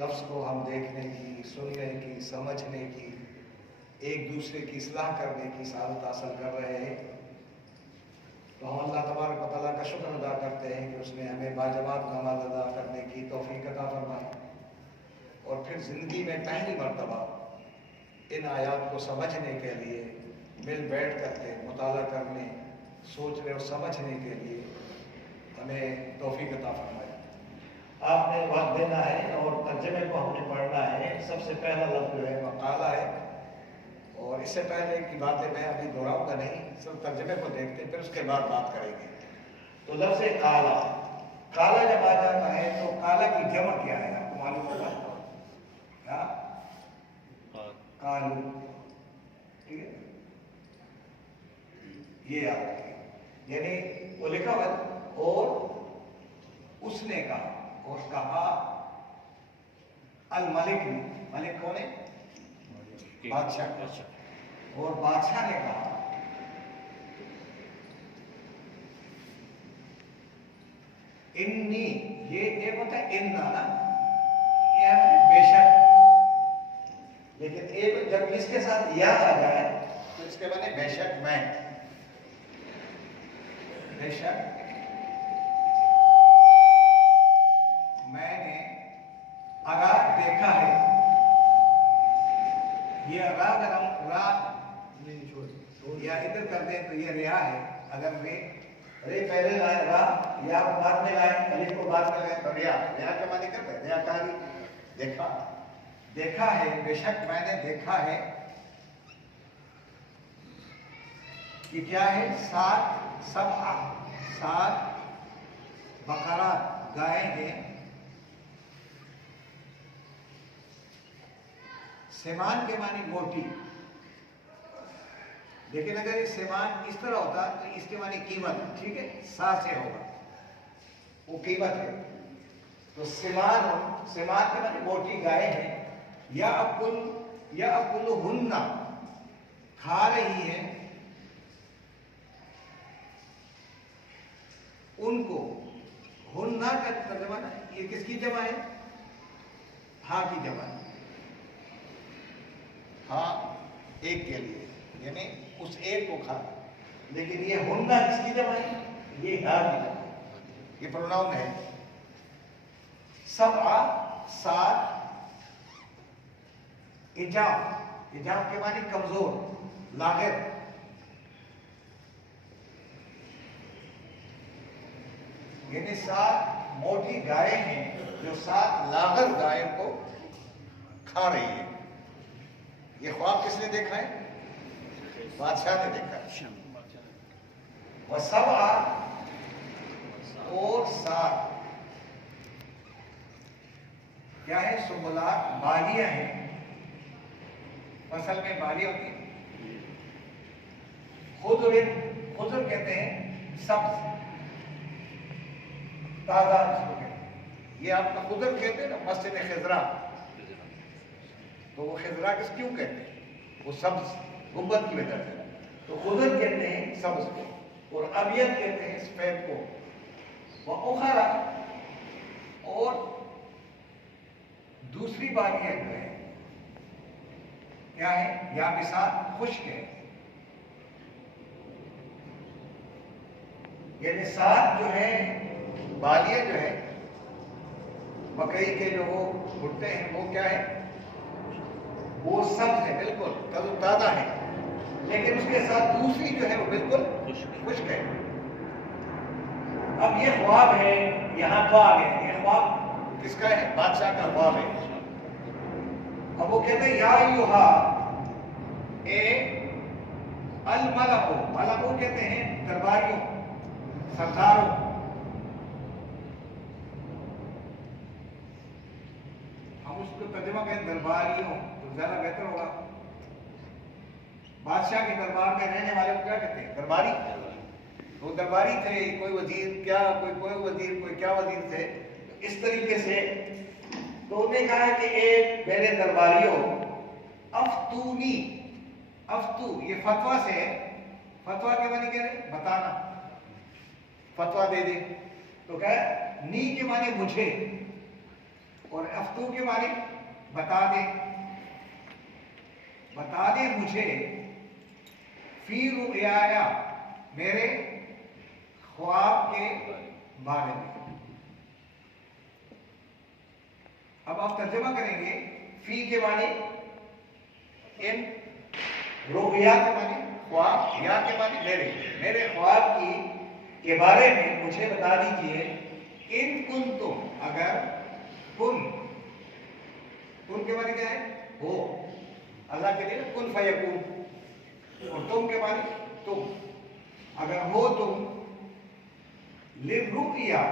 لفظ کو ہم دیکھنے کی، سننے کی، سمجھنے کی، ایک دوسرے کی اصلاح کرنے کی سعادت حاصل کر رہے ہیں، تو ہم اللہ تبارک و تعالیٰ کا شکر ادا کرتے ہیں کہ اس نے ہمیں باجماعت نماز ادا کرنے کی توفیق عطا فرمائی، اور پھر زندگی میں پہلی مرتبہ ان آیات کو سمجھنے کے لیے مل بیٹھ کر کے مطالعہ کرنے، سوچنے اور سمجھنے کے لیے ہمیں توفیق عطا فرمائی۔ آپ نے وقت دینا ہے اور ترجمے کو ہم نے پڑھنا ہے۔ سب سے پہلا لفظ جو ہے مقالہ ہے، اور اس سے پہلے کی باتیں میں ابھی دہراؤں گا نہیں، صرف ترجمے کو دیکھتے ہیں، پھر اس کے بعد بات کریں گے۔ تو لفظ کالا، کالا جب آ جاتا ہے تو کالا کی جمع کیا ہے آپ کو معلوم ہوگا؟ کیا؟ کالو، ٹھیک ہے، یہ آ گئی، یعنی وہ لکھا ہوا اور اس نے کہا، اور کہا الملک نے، ملک کون ہے؟ بادشاہ، اور بادشاہ نے کہا انی، یہ ایک ہوتا ہے اننا نا، یہ ہے بے شک، لیکن ایک جب اس کے ساتھ یا آ جائے تو اس کے معنی بے شک میں، بے شک میں نے ارا دیکھا ہے، یہ را اگر ہم را یا ادھر کر دیں تو یہ ریا ہے، اگر رے پہلے لائے را، یا بعد میں لائے، الف کو بعد میں لائے تو ریا، ریا کا معنی کرتے ہیں ریا کاری، دیکھا، دیکھا ہے، بے شک میں نے دیکھا ہے کہ کیا ہے، 7 بقرات گائیں ہیں، سیمان کے معنی موٹی، لیکن اگر یہ سیمان اس طرح ہوتا تو اس کے معنی قیمت، ٹھیک ہے، سا سے ہوگا، وہ قیمت ہے، تو سیمان کے معنی موٹی گائیں ہیں، یا اکلہن، کھا رہی ہے ان کو، ہننا کا ترجمہ یہ کس کی جمع ہے؟ ہاں کی جمع ہے، ہاں ایک کے لیے، یعنی اس ایک کو کھا، لیکن یہ ہننا کس کی جمع ہے؟ یہ ہاں کی جمع ہے، یہ پروناؤن ہے۔ 7 ایجاب کے معنی کمزور، لاغر، یعنی 7 موٹی گائیں ہیں جو 7 لاغر گائیں کو کھا رہی ہے۔ یہ خواب کس نے دیکھا ہے؟ بادشاہ نے دیکھا ہے۔ وَسَبْعَ، اور 7 کیا ہے؟ سنبلات، بالیاں ہیں، فصل میں بالیاں ہوتی ہیں، خضر کہتے ہیں سبز، تازہ اس کو کہتے ہیں، یہ آپ کا خضر کہتے ہیں نا، مسجد خضرا، تو وہ خضرا کس کیوں کہتے ہیں؟ وہ سبز گنبد کی وجہ سے، تو خضر کہتے ہیں سبز کو، اور ابیض کہتے ہیں سفید کو، وَأُخَرَ، اور دوسری بالیاں جو ہے کیا ہے؟ یابسات، خشک ہے، یعنی 7 جو ہے بالیاں جو ہے مکئی کے جو وہ بھٹے ہیں وہ کیا ہے؟ وہ سبز ہے، بالکل تازہ تازہ ہے، لیکن اس کے ساتھ دوسری جو ہے وہ بالکل خشک ہے۔ اب یہ خواب ہے، یہاں تو آ گئے، یہ خواب کس کا ہے؟ بادشاہ کا خواب ہے۔ اب وہ کہتے ہیں یا ایھا، اے الملک، ملکوں کہتے ہیں درباریوں، سرداروں، ہم اس کو ترجمہ کہیں درباریوں تو زیادہ بہتر ہوگا۔ بادشاہ کے دربار میں رہنے والے کو کیا کہتے ہیں؟ درباری، وہ درباری تھے، کوئی وزیر کیا، کوئی وزیر، کوئی کیا وزیر تھے، اس طریقے سے۔ تو انہوں نے کہا کہ اے میرے درباریوں، افتونی، افتو یہ فتویٰ سے ہے، فتویٰ کے معنی کہہ رہے بتانا، فتویٰ دے دے، تو کہا نی کے معنی مجھے، اور افتو کے معنی بتا دے مجھے فی رؤیایا میرے خواب کے بارے میں. اب آپ ترجمہ کریں گے. فی کے معنی ان، رؤیا کے معنی خواب، یا کے معنی میرے خواب کے بارے میں مجھے بتا دیجئے. ان کن تم، اگر کن کے معنی کیا ہے؟ ہو. اللہ کے لیے کن فیکون. اور تم کے معنی تم. اگر ہو تم للرؤیا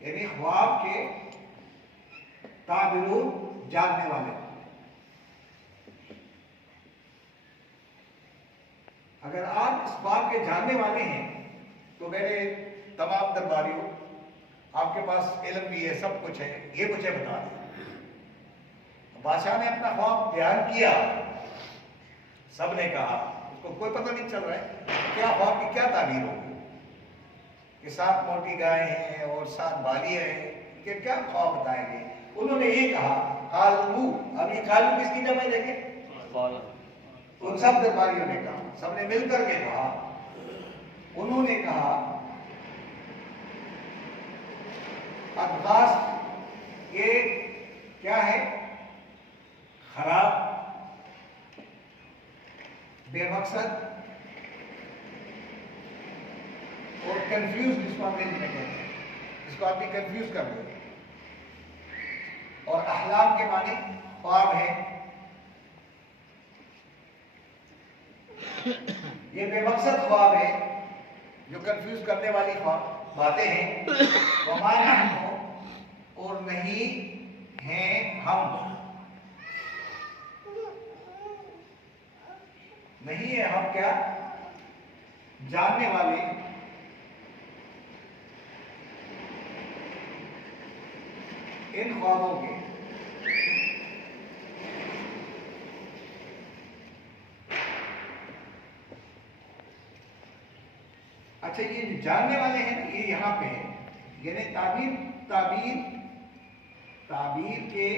یعنی خواب کے تعبرون جاننے والے. اگر آپ اس بات کے جاننے والے ہیں تو میرے تمام درباریوں، آپ کے پاس علم بھی ہے، سب کچھ ہے، یہ مجھے بتا دیں. بادشاہ نے اپنا خواب بیان کیا، سب نے کہا، اس کو کوئی پتہ نہیں چل رہا ہے کیا خواب کی کیا تعبیر ہوگی. کہ 7 موٹی گائے ہیں اور 7 بالیاں ہیں، کہ کیا خواب بتائیں گے. انہوں نے یہ کہا قالو. اب یہ قالو کس کی جمع دیکھیں؟ ان سب درباریوں نے کہا، سب نے مل کر کے کہا. انہوں نے کہا ادغاس، یہ کیا ہے؟ خراب، بے مقصد اور کنفیوز، جس کو ہم انگلش میں کہتے ہیں، جس کو آپ بھی کنفیوز کر دیں. اور احلام کے معنی خواب ہے. یہ بے مقصد خواب ہے جو کنفیوز کرنے والی خواب باتیں ہیں. وما نحن، اور نہیں ہیں ہم، نہیں ہے ہم کیا؟ جاننے والے ان خوابوں کے. اچھا، یہ جو جاننے والے ہیں نا، یہ یہاں پہ ہے، یعنی تعبیر کے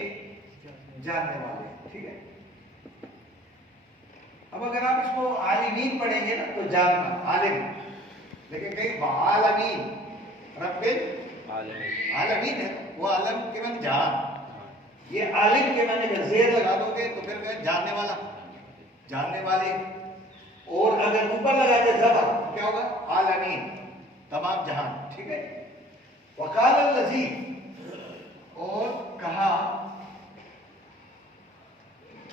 جاننے والے. ٹھیک ہے. اب اگر آپ اس کو عالمین پڑھیں گے نا تو جاننا، عالم. لیکن کہیں عالمین، رب عالمین ہے، وہ عالم کے معنی جان. یہ عالم کے معنی اگر زیر لگا دو گے تو پھر جاننے والا، جاننے والے. اور اگر اوپر لگا دے زبر کیا ہوگا؟ عالمین، تمام جہان. ٹھیک ہے. وقال الذی، اور کہا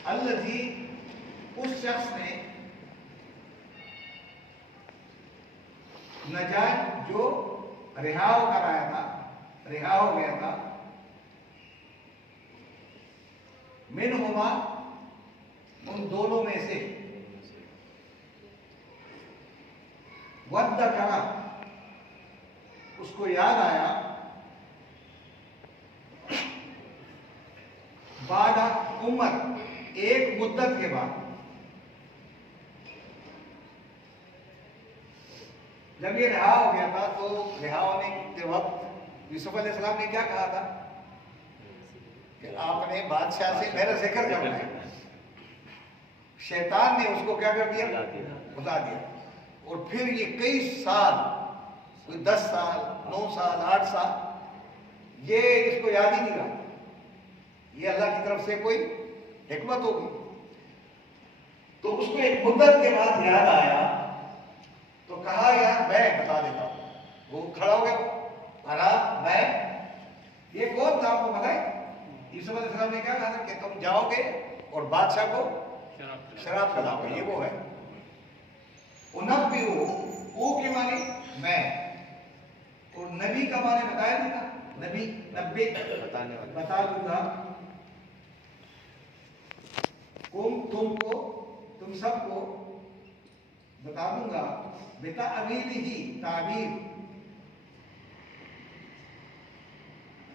الذی، اس شخص نے نجات، جو رہا ہو کر آیا تھا، رہا ہو گیا تھا، منہما، ان دونوں میں سے، وذکر، اس کو یاد آیا، بعد عمر، ایک مدت کے بعد. جب یہ رہا ہو گیا تھا تو رہا ہونے کے وقت یوسف علیہ السلام نے کیا کہا تھا کہ آپ نے بادشاہ سے میرا ذکر کرنا ہے. شیطان نے اس کو کیا کر دیا؟ بتا دیا. اور پھر یہ کئی سال، کوئی 10 سال، 9 سال، 8 سال، یہ اس کو یاد ہی نہیں رہا. یہ اللہ کی طرف سے کوئی حکمت ہوگی. تو اس کو ایک مدت کے بعد یاد آیا تو کہا یار میں بتا دیتا ہوں. وہ کھڑا ہو گیا، میں، یہ کون تھا آپ کو پتا ہے؟ یوسف علیہ السلام نے کیا کہا تھا کہ تم جاؤ گے اور بادشاہ کو شراب پلاؤ گے. یہ وہ ہے. انبئو، او کے معنی میں، اور نبی کا معنی بتایا نہیں تھا؟ نبی، نبی بتا دوں گا. تم کو، تم سب کو بتا دوں گا. بتأویلہ، تعبیر.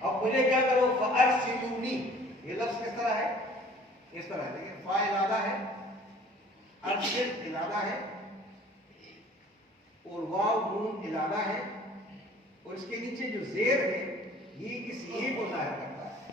اب مجھے کیا کرو؟ فأرسلونی. یہ لفظ کس طرح ہے؟ اس طرح ہے. دیکھیں، فا ارادہ ہے، ارسل ارادہ ہے، اور واو نون ارادہ ہے، اور اس کے نیچے جو زیر ہے یہ کس یہ کو ظاہر کرتا ہے.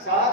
7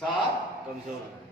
7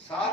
7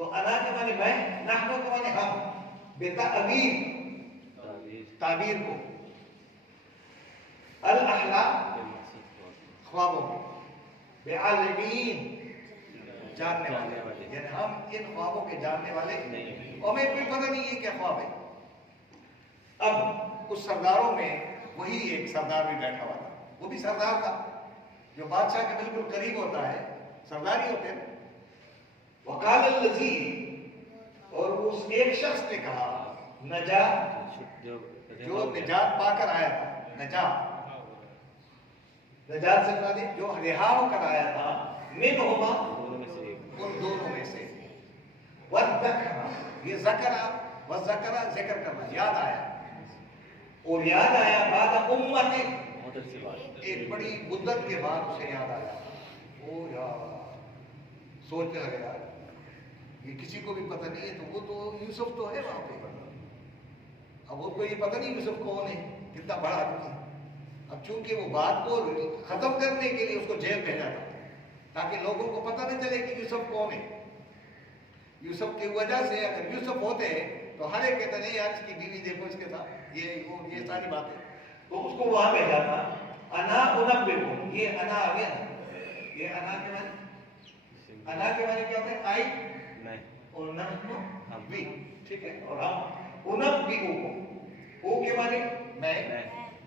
تو انا کے معنی میں، نحنو کے معنی ہم، بتعبیر تعبیر کو، الاحلام خوابوں کو، بعالمین جاننے والے، یعنی ہم ان خوابوں کے جاننے والے اور ہمیں کوئی پتہ نہیں ہے کیا خواب ہے۔ اب اس سرداروں میں وہی ایک سردار بھی بیٹھا ہوا تھا، وہ بھی سردار تھا، جو بادشاہ کے بالکل قریب ہوتا ہے سردار ہی ہوتے ہیں۔ وقال الذی، اور اس ایک شخص نے کہا، نجا، جو نجات پا کر آیا تھا، نجات سے مراد جو رہا ہو کر آیا تھا، منہما، ان دونوں میں سے، وذکر، یہ ذکر، وذکر ذکر کرنا، یاد آیا، اور یاد آیا بعد امت، ایک بڑی مدت کے بعد اسے یاد آیا، او یار، سوچنے لگے یار یہ کسی کو بھی پتہ نہیں ہے، تو وہ تو یوسف تو ہے وہاں پہ، اب وہ کو یہ پتہ نہیں یوسف کون ہے، کتنا بڑا آدمی ہے۔ اب چونکہ وہ بات کو ختم کرنے کے لیے اس کو جیل بھیجا تھا تاکہ لوگوں کو پتہ نہ چلے کہ یوسف کون ہے۔ یوسف کی وجہ سے اگر یوسف ہوتے تو ہر ایک کہتا نہیں یار اس کی بیوی دیکھو اس کے ساتھ، یہ ساری باتیں، تو اس کو وہاں بھیجا تھا۔ انا انبئکم، یہ انا آ گیا نا، یہ انا کے معنی کیا ہوتا ہے؟ آئی اور نحن بھی، ٹھیک ہے، اور ہم انبئکم، او کے معنی میں،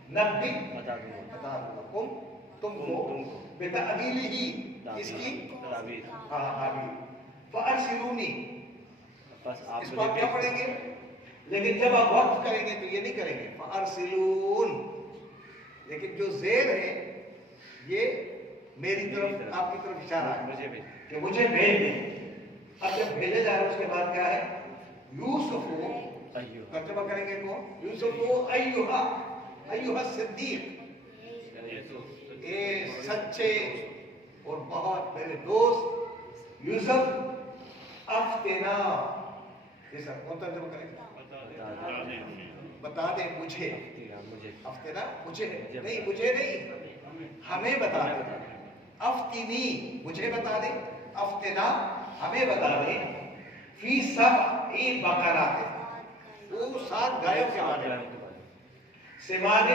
نبی بتا دوں تم کو، بتعبیلہ، اس کی تعبیر، فارسلونی، اس کو آپ کیا پڑھیں گے؟ لیکن جب آپ وقف کریں گے تو یہ نہیں کریں گے فارسلون، لیکن جو زیر ہے یہ میری طرف، آپ کی طرف اشارہ ہے کہ مجھے بھیج دیں۔ اب جب بھیجے جا رہا ہے اس کے بعد کیا ہے؟ یوسف کو ترجمہ کریں گے کو یوسف کو ایھا صدیق، اے سچے اور بہت میرے دوست یوسف، افتنا، یہ سب کون ترجمہ کریں گے؟ بتا دے مجھے، افتنا مجھے نہیں، مجھے نہیں، ہمیں بتا دے، افتنی مجھے بتا دے، افتنا ہمیں بتا دے، فی سبع بقرات، وہ 7 گایوں کے بارے میں، سمان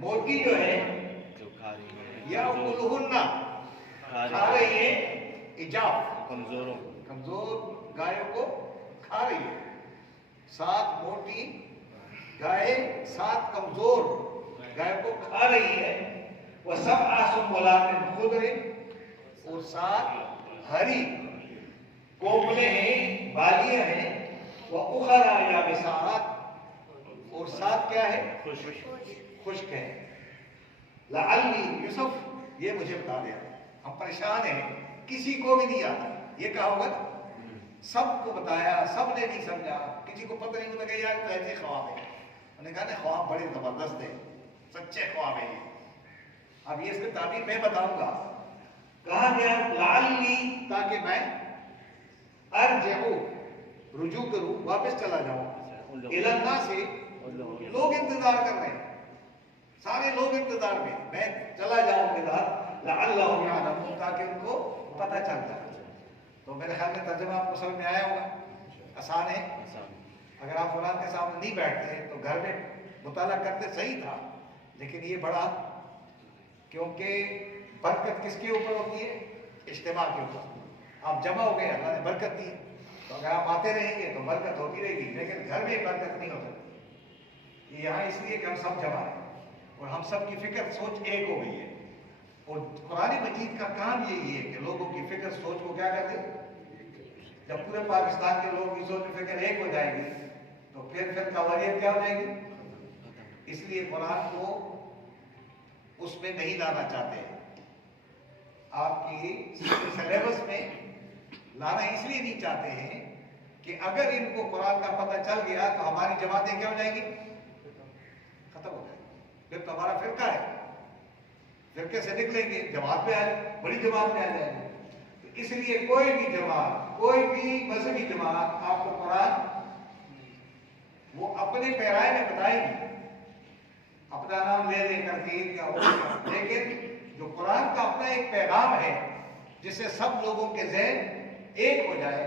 موٹی جو ہے، یاکلہن کھا رہی ہے، اجاف کمزور گایوں کو کھا رہی ہے، 7 موٹی گائے 7 کمزور گایوں کو کھا رہی ہے، وسبع سنبلات خضر، اور 7 ہری کوپلیں ہیں، بالیاں ہیں، وأخرى یابسات، اور 7 کیا ہے؟ خشک ہے۔ لعلی، یوسف یہ مجھے بتا دیا، ہم پریشان ہیں، کسی کو بھی نہیں آتا، یہ کہا ہوگا نا، سب کو بتایا، سب نے نہیں سمجھا، کسی کو پتہ نہیں ہوتا کہ یار تو ایسے خواب ہے، انہوں نے کہا نا خواب بڑے زبردست ہے، سچے خواب ہے یہ۔ اب یہ اس کی تعبیر میں بتاؤں گا، کہا گیا لعلی، تاکہ میں ارجعو، رجوع کروں، واپس چلا جاؤں، الی الناس، لوگ انتظار کر رہے ہیں، سارے لوگ انتظار میں چلا جاؤں کے ساتھ، لعلہم یعلمون، تاکہ ان کو پتہ چل جائے۔ تو میرے خیال میں ترجمہ آپ کو سمجھ میں آیا ہوگا، آسان ہے۔ اگر آپ قرآن کے سامنے نہیں بیٹھتے تو گھر میں مطالعہ کرتے صحیح تھا، لیکن یہ بڑا، کیونکہ برکت کس کے اوپر ہوتی ہے؟ اجتماع کے اوپر۔ آپ جمع ہو گئے، اللہ نے برکت دی، تو اگر آپ آتے رہیں گے تو برکت ہوتی رہے گی، لیکن گھر میں برکت نہیں ہو سکتی۔ یہ یہاں اس لیے کہ ہم سب جمع ہیں اور ہم سب کی فکر سوچ ایک ہو گئی ہے، اور قرآن مجید کا کام یہی ہے کہ لوگوں کی فکر سوچ کو کیا کر دے۔ جب پورے پاکستان کے لوگوں کی سوچ و فکر ایک ہو جائے گی تو پھر قواریت کیا ہو جائے گی۔ اس لیے قرآن کو اس میں نہیں لانا چاہتے، آپ کی سلیبس میں لانا اس لیے نہیں چاہتے ہیں کہ اگر ان کو قرآن کا پتہ چل گیا تو ہماری جماعتیں کیا ہو جائیں گی؟ ختم ہو جائیں گی، پھر تو ہمارا فرقہ ہے، فرقے سے نکلیں گے، جماعت پہ آئے، بڑی جماعت میں آ جائیں گے۔ تو اس لیے کوئی بھی جماعت، کوئی بھی مذہبی جماعت آپ کو قرآن وہ اپنے پیرائے میں بتائے گی، اپنا نام لے لے کر کے کیا ہوگا، لیکن جو قرآن کا اپنا ایک پیغام ہے جس سے سب لوگوں کے ذہن ایک ہو جائے،